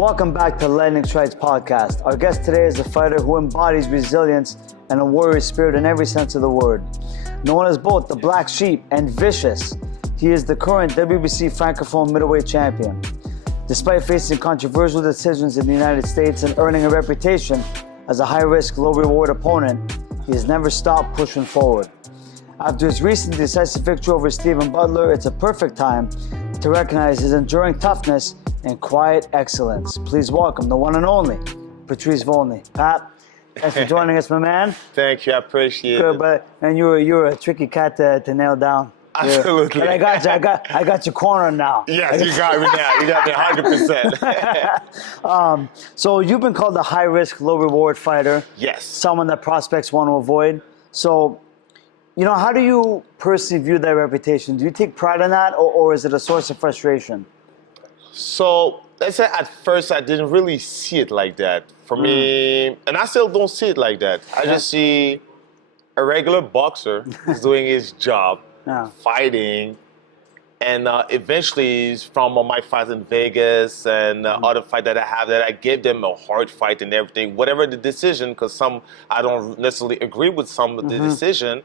Welcome back to Lightning Strikes podcast. Our guest today is a fighter who embodies resilience and a warrior spirit in every sense of the word. Known as both the Black Sheep and Vicious, he is the current WBC Francophone middleweight champion. Despite facing controversial decisions in the United States and earning a reputation as a high-risk, low-reward opponent, he has never stopped pushing forward. After his recent decisive victory over Stephen Butler, it's a perfect time to recognize his enduring toughness and quiet excellence. Please welcome the one and only Patrice Volny. Pat, thanks for joining us, my man. Thank you, I appreciate Good, it. but and you're a tricky cat to nail down. Absolutely. But I got you cornered now. Yes, you got me now. You got me 100%. So you've been called a high-risk, low-reward fighter. Yes. Someone that prospects want to avoid. So, how do you personally view that reputation? Do you take pride in that, or is it a source of frustration? So, let's say at first I didn't really see it like that. For me, and I still don't see it like that. I just see a regular boxer who's doing his job, fighting, and eventually from my fights in Vegas and other fight that I have, that I gave them a hard fight and everything, whatever the decision, because some I don't necessarily agree with some of the decision,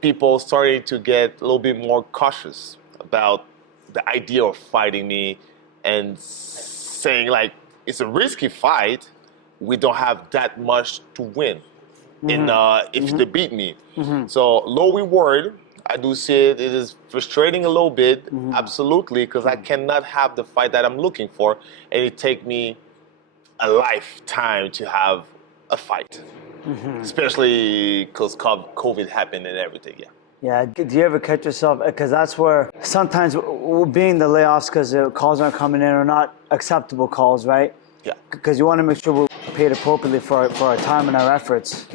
people started to get a little bit more cautious about the idea of fighting me and saying, like, it's a risky fight. We don't have that much to win if they beat me. So low reward, I do see it. It is frustrating a little bit, absolutely, because I cannot have the fight that I'm looking for, and it take me a lifetime to have a fight, especially because COVID happened and everything. Yeah, do you ever catch yourself, because that's where sometimes being the layoffs because the calls aren't coming in or not acceptable calls, right? Yeah. Because you want to make sure we're paid appropriately for our time and our efforts,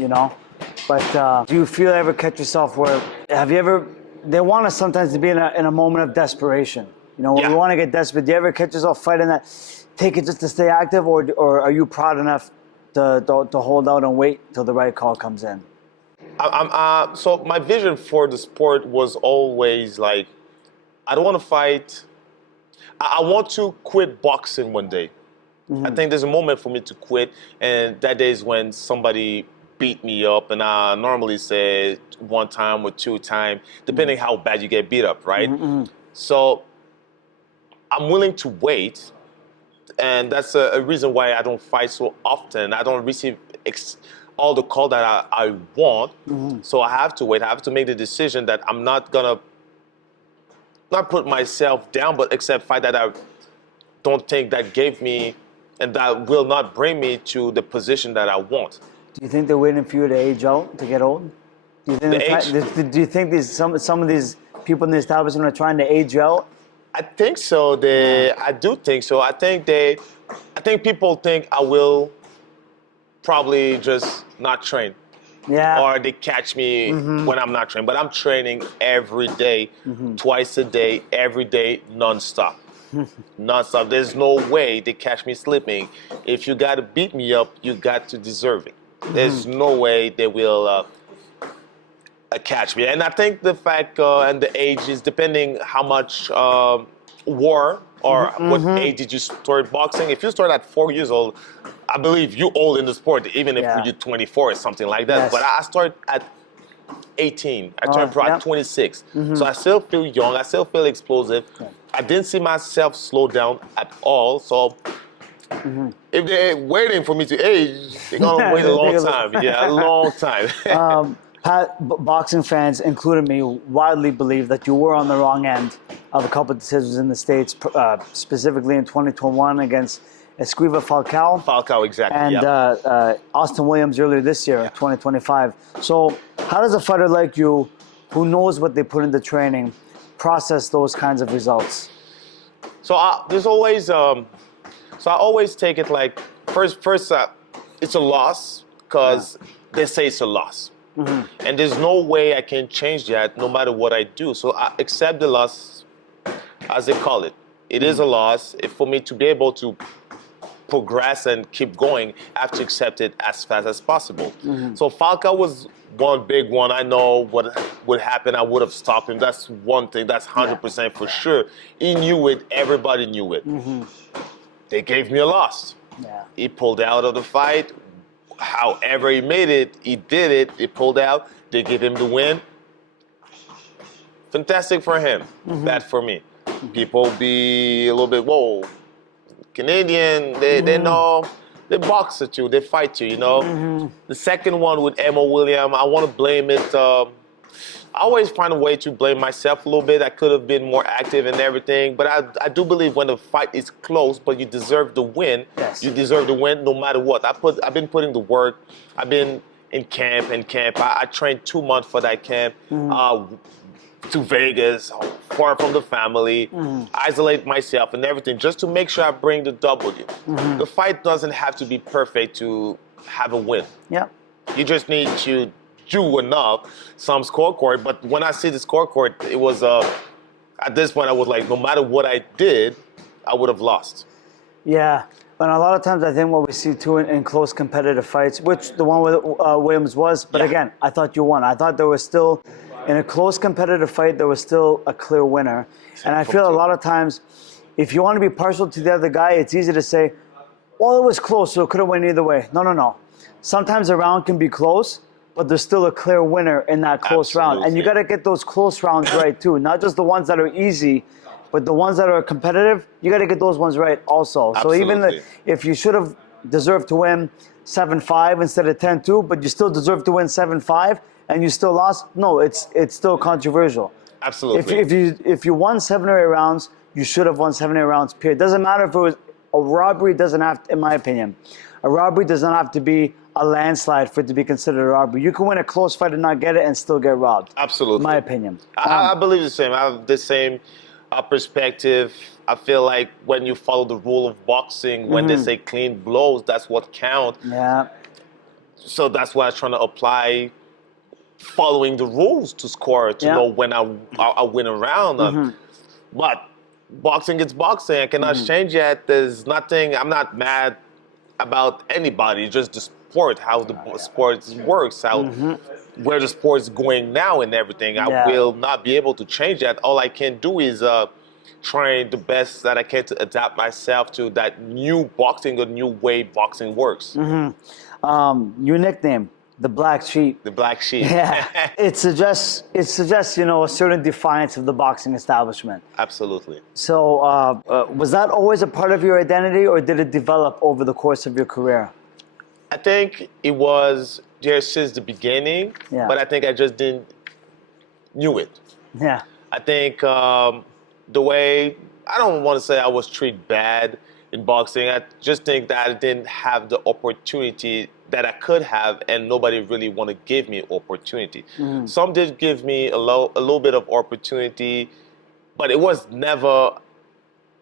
But do you ever catch yourself where, they want us sometimes to be in a moment of desperation. When we want to get desperate, do you ever catch yourself fighting that, take it just to stay active, or are you proud enough to hold out and wait till the right call comes in? So my vision for the sport was always like, I don't want to fight. I want to quit boxing one day. I think there's a moment for me to quit, and that day is when somebody beat me up, and I normally say one time or two times, depending how bad you get beat up, right? So I'm willing to wait, and that's a reason why I don't fight so often. I don't receive all the call that I want, so I have to wait. I have to make the decision that I'm not gonna not put myself down, but accept fight that I don't think that gave me and that will not bring me to the position that I want. Do you think they're waiting for you to age out, to get old? Do you think some of these people in the establishment are trying to age you out? I think so. I do think so. I think people think I will probably just not train. Yeah. Or they catch me when I'm not training. But I'm training every day, twice a day, every day, nonstop. Nonstop. There's no way they catch me sleeping. If you got to beat me up, you got to deserve it. There's no way they will catch me. And I think the fact and the age is depending how much war or what age did you start boxing. If you start at 4 years old, I believe you're old in the sport, even if you're 24 or something like that. Yes. But I started at 18. I turned pro at 26. So I still feel young. I still feel explosive. I didn't see myself slow down at all. So if they're waiting for me to age, they're going to wait a long time. Yeah, a long time. Pat, boxing fans, including me, widely believe that you were on the wrong end of a couple of decisions in the States, specifically in 2021 against Esquiva Falcao. Falcao, exactly. And Austin Williams earlier this year, 2025. So how does a fighter like you, who knows what they put into training, process those kinds of results? So there's always, so I always take it like, first it's a loss, because they say it's a loss. And there's no way I can change that no matter what I do. So I accept the loss, as they call it. It is a loss. For me to be able to progress and keep going, I have to accept it as fast as possible. So Falcao was one big one. I know what would happen. I would have stopped him. That's one thing. That's 100% for sure. He knew it. Everybody knew it. they gave me a loss. Yeah. He pulled out of the fight. However he made it, he did it. He pulled out. They gave him the win. Fantastic for him. Bad for me. People be a little bit, whoa, Canadian, they know, they box at you, they fight you, you know. The second one with Emma William, I want to blame it. I always find a way to blame myself a little bit. I could have been more active and everything, but I do believe when the fight is close, but you deserve the win, Yes. you deserve the win no matter what. I've been putting the work. I've been in camp. I trained 2 months for that camp. To Vegas, far from the family, isolate myself and everything, just to make sure I bring the W. The fight doesn't have to be perfect to have a win. Yeah. You just need to do enough, some scorecard. But when I see the scorecard, it was, at this point, I was like, no matter what I did, I would have lost. Yeah. And a lot of times I think what we see too in close competitive fights, which the one with Williams was, but Yeah. again, I thought you won. I thought there was still, in a close competitive fight, there was still a clear winner. And I feel a lot of times, if you want to be partial to the other guy, it's easy to say, well, it was close, so it could have went either way. No. Sometimes a round can be close, but there's still a clear winner in that close round. And you got to get those close rounds right too, not just the ones that are easy, but the ones that are competitive, you got to get those ones right also. So even if you should have deserved to win 7-5 instead of 10-2, but you still deserve to win 7-5 and you still lost, no, it's still controversial. Absolutely. If you won 7 or 8 rounds, you should have won 7 or 8 rounds, period. Doesn't matter if it was a robbery, doesn't have, in my opinion, a robbery does not have to be a landslide for it to be considered a robbery. You can win a close fight and not get it and still get robbed. Absolutely. In my opinion. I believe the same. I have the same perspective. I feel like when you follow the rule of boxing, when they say clean blows, that's what counts. Yeah. So that's why I was trying to apply following the rules to score, to know when I win a round. But boxing is boxing. I cannot change that. There's nothing, I'm not mad about anybody, just the sport, how the sport works, how where the sport is going now and everything. I will not be able to change that. All I can do is trying the best that I can to adapt myself to that new boxing, the new way boxing works. Your nickname, the Black Sheep. The Black Sheep. Yeah. It suggests a certain defiance of the boxing establishment. Absolutely. So was that always a part of your identity, or did it develop over the course of your career? I think it was there since the beginning, but I think I just didn't knew it. Yeah. I think the way, I don't want to say I was treated bad in boxing. I just think that I didn't have the opportunity that I could have, and nobody really want to give me opportunity. Some did give me a little bit of opportunity, but it was never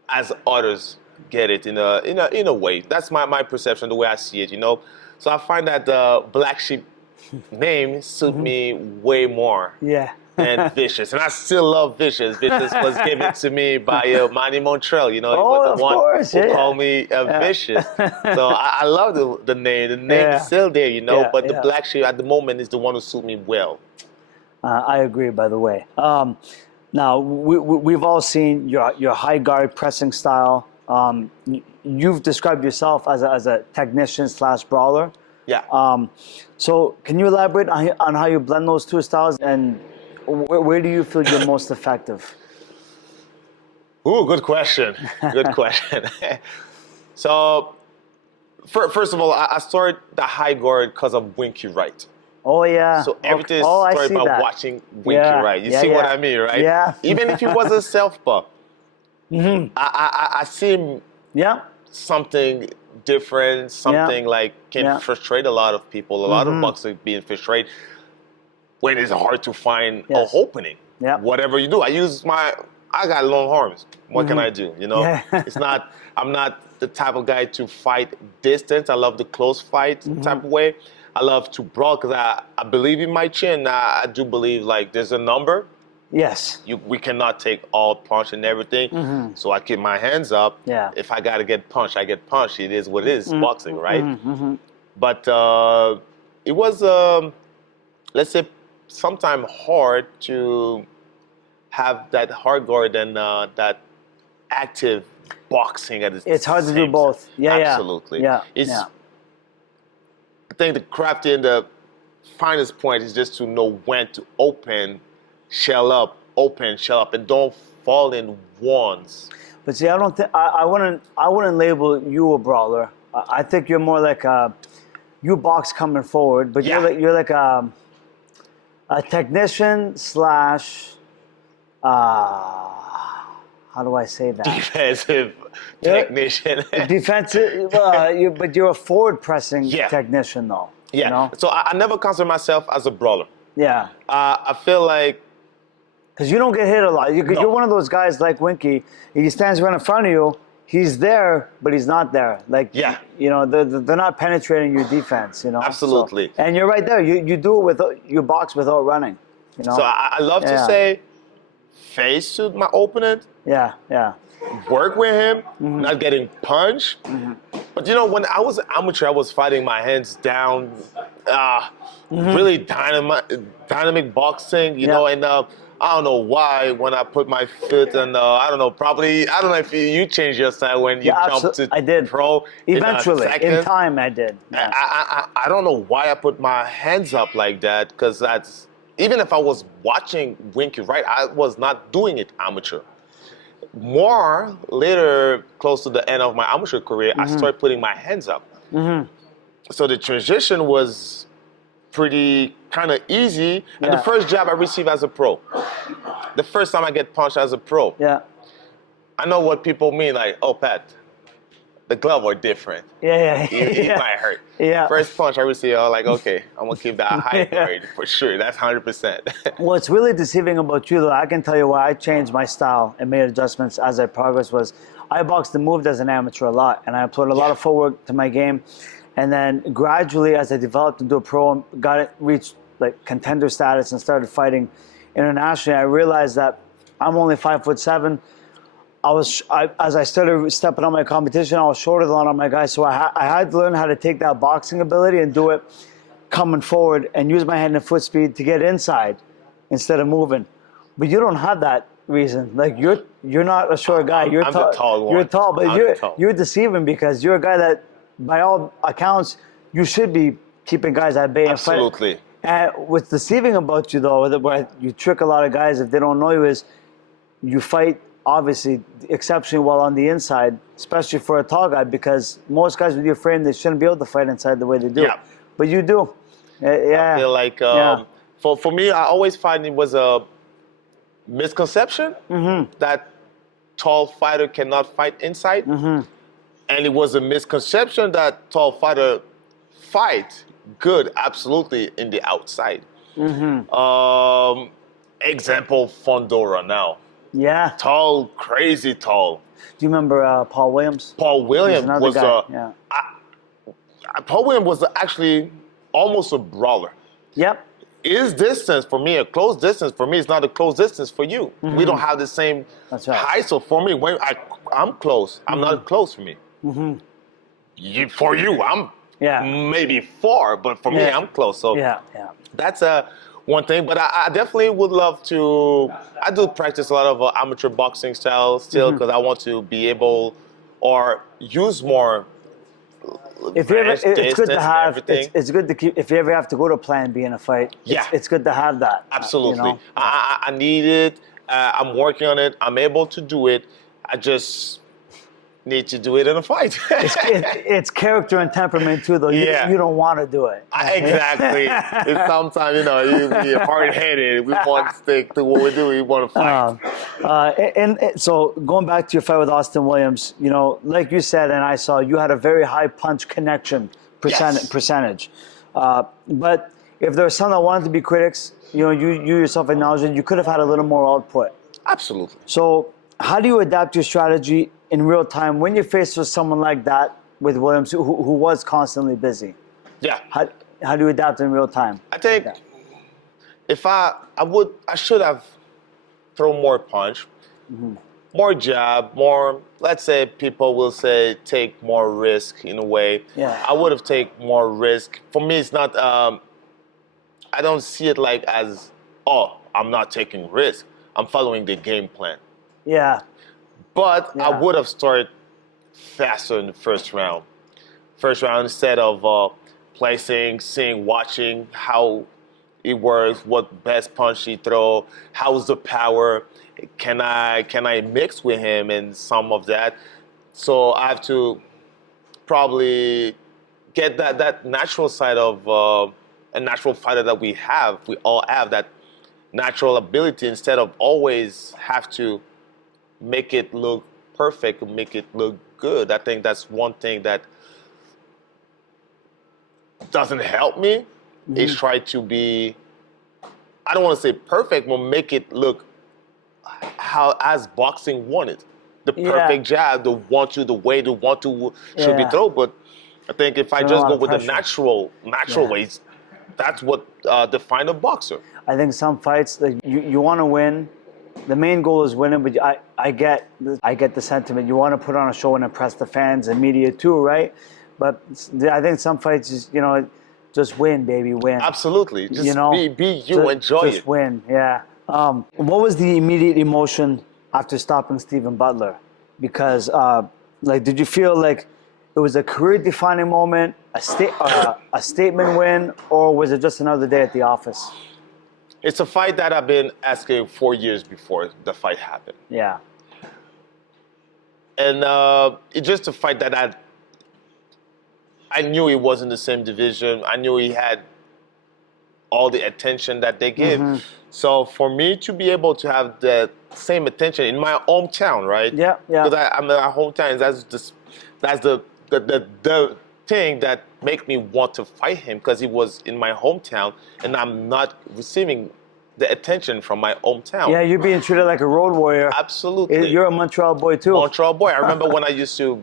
as others get it in a way. That's my perception, the way I see it, So I find that the Black Sheep name suit me way more. Yeah. And Vicious, and I still love Vicious. Vicious was given to me by Manny Montreal. He was the one who called me Vicious. So I love the name. The name is still there, But the Black Sheep at the moment is the one who suits me well. I agree. By the way, now we've all seen your high guard pressing style. You've described yourself as a technician / brawler. Yeah. So can you elaborate on how you blend those two styles, and where do you feel you're most effective? Ooh, good question. Good question. So, first of all, I started the high guard because of Winky Wright. Oh, yeah. So everything started by watching Winky Wright. You see what I mean, right? Yeah. Even if he was a southpaw, I see him something different, something like can frustrate a lot of people. A lot of boxers being frustrated when it's hard to find an opening. Yeah. Whatever you do, I got long arms. What can I do? I'm not the type of guy to fight distance. I love the close fight type of way. I love to brawl because I believe in my chin. I do believe like there's a number. Yes. We cannot take all punch and everything. So I keep my hands up. Yeah. If I got to get punched, I get punched. It is what it is, boxing, right? But it was, let's say, sometimes hard to have that hard guard and that active boxing at the It's hard to do same both. time. Yeah, Absolutely. Yeah. I think the crafty and the finest point is just to know when to open, shell up, and don't fall in ones. But see, I don't think I wouldn't label you a brawler. I think you're more like you box coming forward, but you're like a technician slash how do I say that? Defensive technician. Defensive, but you're a forward pressing technician though. Yeah. You know? So I never consider myself as a brawler. Yeah. I feel like. Because you don't get hit a lot. You're one of those guys like Winky. He stands right in front of you. He's there, but he's not there. Like, you know, they're not penetrating your defense. You know. Absolutely. So, and you're right there. You do it with you box without running. You know. So I love to say, face to my opponent. Yeah. Work with him, not getting punched. But you know, when I was an amateur, I was fighting my hands down, really dynamic boxing. You know, and I don't know why when I put my foot and I don't know if you changed your style when you jumped to I did. pro. Eventually, in time, I did. Yeah. I don't know why I put my hands up like that, because that's, even if I was watching Winky, right, I was not doing it amateur. More later, close to the end of my amateur career, I started putting my hands up. So the transition was pretty kind of easy. And the first jab I received as a pro, the first time I get punched as a pro, I know what people mean, like, oh, Pat, the glove are different. It might hurt. First punch I received, I was like, okay, I'm going to keep that high grade for sure. That's 100%. What's really deceiving about you, though, I can tell you why I changed my style and made adjustments as I progressed, was I boxed and moved as an amateur a lot, and I applied a lot of footwork to my game. And then gradually, as I developed into a pro and reached like contender status and started fighting internationally, I realized that I'm only 5'7". As I started stepping on my competition, I was shorter than a lot of my guys, so I had to learn how to take that boxing ability and do it coming forward and use my hand and foot speed to get inside instead of moving. But you don't have that reason. Like you're not a short guy. You're I'm tall. the tall one. You're tall, but you're deceiving, because you're a guy that, by all accounts, you should be keeping guys at bay. Absolutely. And what's deceiving about you, though, where you trick a lot of guys if they don't know you, is you fight obviously exceptionally well on the inside, especially for a tall guy, because most guys with your frame, they shouldn't be able to fight inside the way they do. But you do. I feel like for me, I always find it was a misconception that tall fighter cannot fight inside. And it was a misconception that tall fighter fight good, absolutely, in the outside. Example, Fondora now. Yeah. Tall, crazy tall. Do you remember Paul Williams? Paul Williams was guy. Paul Williams was actually almost a brawler. Yep. His distance for me, a close distance for me, is not a close distance for you. We don't have the same height. So for me, when I'm close, I'm not close for me. For you, I'm maybe far, but for me, I'm close. So that's one thing. But I definitely would love to. I do practice a lot of amateur boxing styles still, because I want to be able or use more. If you ever, it's good to have. It's good to keep. If you ever have to go to Plan B in a fight, it's good to have that. Absolutely, you know? I need it. I'm working on it. I'm able to do it. I just need to do it in a fight. It's character and temperament too, though. You don't want to do it. Exactly. It's sometimes, you're hard-headed. We want to stick to what we do. We want to fight. And so going back to your fight with Austin Williams, like you said, and I saw, you had a very high punch connection percentage. But if there was some that wanted to be critics, you yourself acknowledged that you could have had a little more output. Absolutely. So how do you adapt your strategy in real time when you're faced with someone like that, with Williams, who was constantly busy? Yeah. How do you adapt in real time? I think if I should have thrown more punch, more jab, more, let's say people will say, take more risk in a way. Yeah. I would have taken more risk. For me, it's not, I don't see it like as, I'm not taking risk. I'm following the game plan. Yeah. But I Yeah. would have started faster in the first round. First round, instead of placing, seeing, watching how it works, what best punch he throw, how's the power, can I mix with him and some of that. So I have to probably get that natural side of a natural fighter that we have. We all have that natural ability instead of always have to make it look perfect, make it look good. I think that's one thing that doesn't help me is try to be, I don't want to say perfect, but make it look how as boxing wanted. The Yeah. perfect jab, the way the want to should be Yeah. thrown. But I think if I Put a just lot go of with the pressure. natural Yeah. ways, that's what define a boxer. I think some fights, like you want to win. The main goal is winning, but I get the sentiment. You want to put on a show and impress the fans and media too, right? But I think some fights, just win, baby, win. Absolutely. Just You know, be you, enjoy just it. win. Yeah. What was the immediate emotion after stopping Stephen Butler? Because did you feel like it was a career-defining moment, a statement win, or was it just another day at the office? It's a fight that I've been asking 4 years before the fight happened. Yeah. And it's just a fight that I knew he was in the same division. I knew he had all the attention that they give. Mm-hmm. So for me to be able to have the same attention in my hometown, right? Yeah, yeah. Because I'm in my hometown. That's the thing that make me want to fight him, because he was in my hometown and I'm not receiving the attention from my hometown. Yeah, you're being treated like a road warrior. Absolutely. You're a Montreal boy too. Montreal boy. I remember when I used to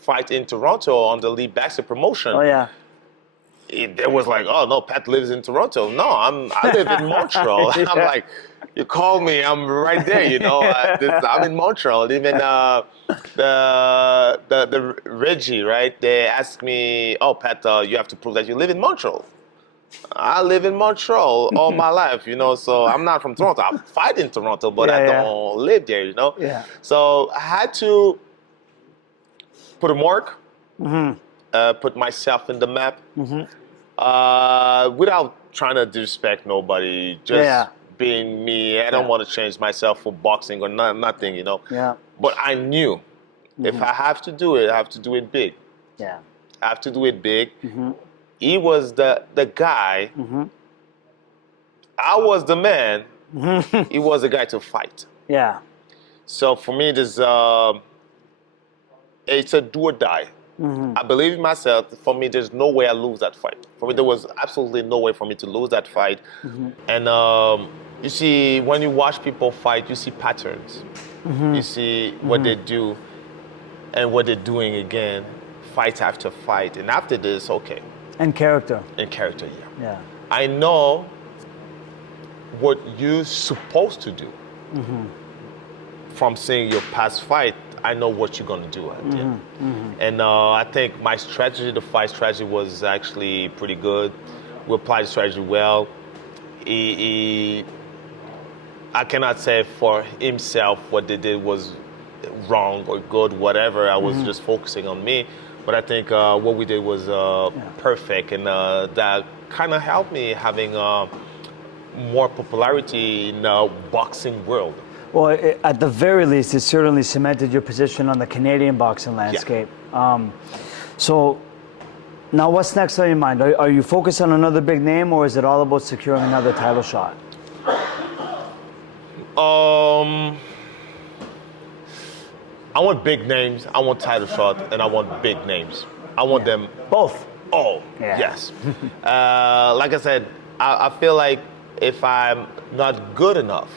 fight in Toronto on the Lee Baxter promotion. Oh yeah. It was like, oh no, Pat lives in Toronto. No, I live in Montreal. Yeah. I'm like, you call me, I'm right there. I'm in Montreal. Even the Reggie, right? They asked me, oh Pat, you have to prove that you live in Montreal. I live in Montreal all my life, so I'm not from Toronto. I fight in Toronto, but I don't live there, Yeah. So I had to put a mark, put myself in the map, without trying to disrespect nobody, just being me. I don't want to change myself for boxing or nothing, Yeah. But I knew if I have to do it, I have to do it big. Yeah. I have to do it big. He was the guy. I was the man. He was the guy to fight. Yeah. So for me, it's a do or die. I believe in myself. For me, there's no way I lose that fight. For me, there was absolutely no way for me to lose that fight. And you see, when you watch people fight, you see patterns. You see what they do and what they're doing again, fight after fight. And after this, okay. And character. In character, Yeah. I know what you're supposed to do. From seeing your past fight, I know what you're gonna do at the end. And I think my strategy, the fight strategy, was actually pretty good. We applied the strategy well. I cannot say for himself what they did was wrong or good, whatever. I was just focusing on me. But I think what we did was perfect, and that kind of helped me having more popularity in the boxing world. Well, at the very least, it certainly cemented your position on the Canadian boxing landscape. So now what's next on your mind? Are you focused on another big name, or is it all about securing another title shot? I want big names, I want title shot, and I want big names. I want them Both. all. Yeah. Yes. Like I said, I feel like if I'm not good enough,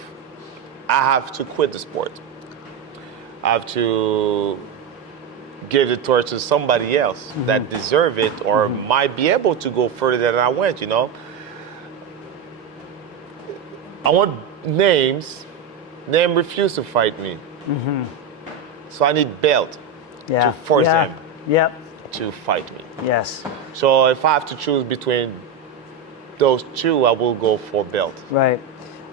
I have to quit the sport. I have to give the torch to somebody else that deserve it or might be able to go further than I went, I want names. Name refuse to fight me. So I need belt to force them to fight me. Yes. So if I have to choose between those two, I will go for belt. Right.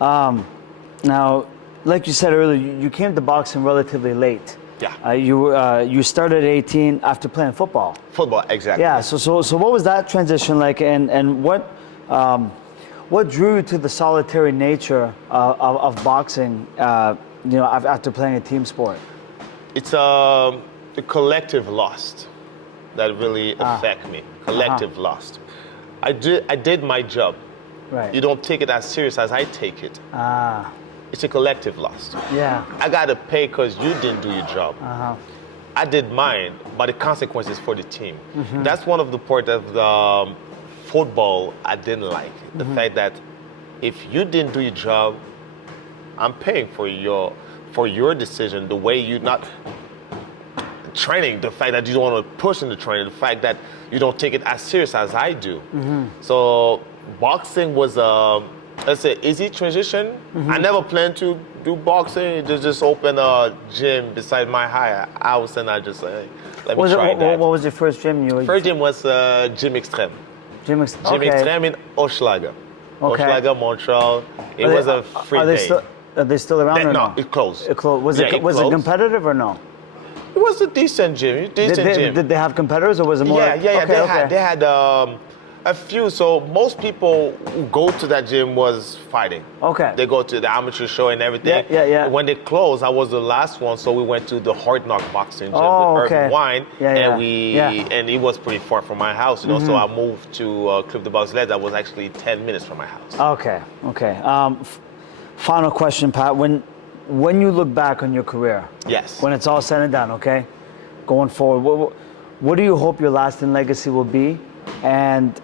Now, like you said earlier, you came to boxing relatively late. Yeah. You started at 18 after playing football. Football, exactly. Yeah. So what was that transition like, and what drew you to the solitary nature of boxing? After playing a team sport. It's the collective loss that really affect me. Collective loss. I did my job. Right. You don't take it as serious as I take it. It's a collective loss. Yeah. I got to pay because you didn't do your job. I did mine, but the consequences for the team. That's one of the part of the football I didn't like. The fact that if you didn't do your job, I'm paying for your decision, the way you not training, the fact that you don't want to push in the training, the fact that you don't take it as serious as I do. So boxing was let's say easy transition. I never planned to do boxing. Just open a gym beside my house, and I just say, let me try that. What was your first gym? First gym was Gym Extreme. Gym Extreme in Hochelaga. Okay. Hochelaga, Montreal. It was a free day. Are they still around or no? No, it closed. It closed. Was it closed. competitive or no? It was a decent gym. Did they have competitors or was it more? Yeah. Okay, They had a few. So most people who go to that gym was fighting. Okay. They go to the amateur show and everything. Yeah. When they closed, I was the last one, so we went to the Hard Knock boxing gym with okay. Irvin Wine, Yeah. and it was pretty far from my house, So I moved to Club de Boxe Led. That was actually 10 minutes from my house. Okay. Final question, Pat. When you look back on your career, Yes. when it's all said and done, okay, going forward, what do you hope your lasting legacy will be, and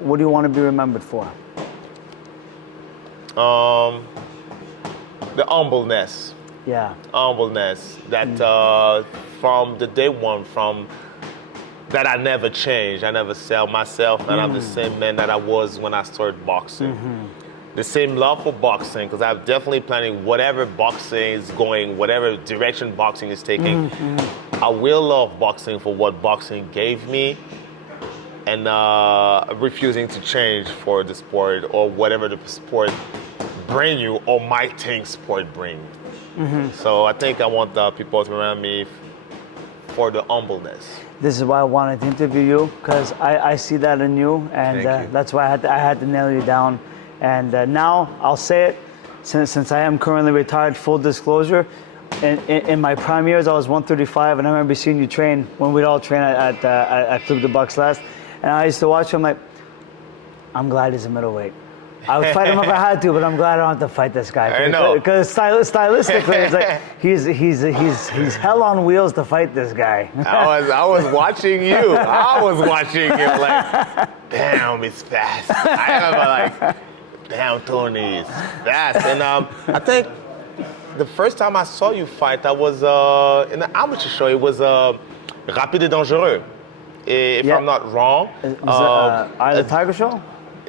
what do you want to be remembered for? The humbleness. Yeah. Humbleness that from the day one, from that I never changed. I never sell myself, and I'm the same man that I was when I started boxing. The same love for boxing, because I'm definitely planning whatever boxing is going, whatever direction boxing is taking. I will love boxing for what boxing gave me, and refusing to change for the sport or whatever the sport bring you or might think sport bring. So I think I want the people to remember me for the humbleness. This is why I wanted to interview you, because I see that in you, and Thank you. that's why I had to nail you down. And now I'll say it, since I am currently retired, full disclosure, in my prime years I was 135, and I remember seeing you train when we'd all train at Club de Boxe Last, and I used to watch him like, I'm glad he's a middleweight. I would fight him if I had to, but I'm glad I don't have to fight this guy. I know. Because stylistically, it's like he's hell on wheels to fight this guy. I was watching you. I was watching you like, damn, it's fast. I remember like, damn, Tony is fast. And I think the first time I saw you fight, I was in an amateur show. It was Rapide et Dangereux, if I'm not wrong. Eye of the Tiger Show?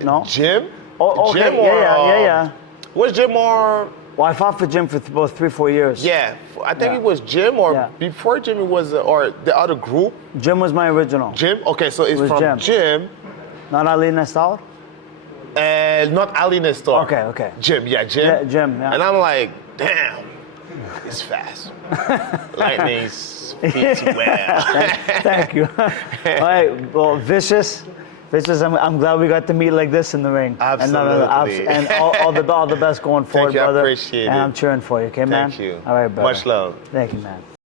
No? Jim? Oh, okay. Jim or, Yeah. Was Jim or? Well, I fought for Jim for about 3-4 years. Yeah, I think it was Jim, or before Jim it was, or the other group. Jim was my original. Jim? Okay, so it's from Jim. Not Ali Nestor? Not Ali Nestor. Okay. Jim. Yeah, Jim, yeah. And I'm like, damn, it's fast. Lightning speeds well. Thank you. All right, well, Vicious, I'm glad we got to meet like this in the ring. Absolutely. And all the best going forward, Thank you, brother. I appreciate it. And I'm cheering for you, okay, man? Thank you. All right, brother. Much love. Thank you, man.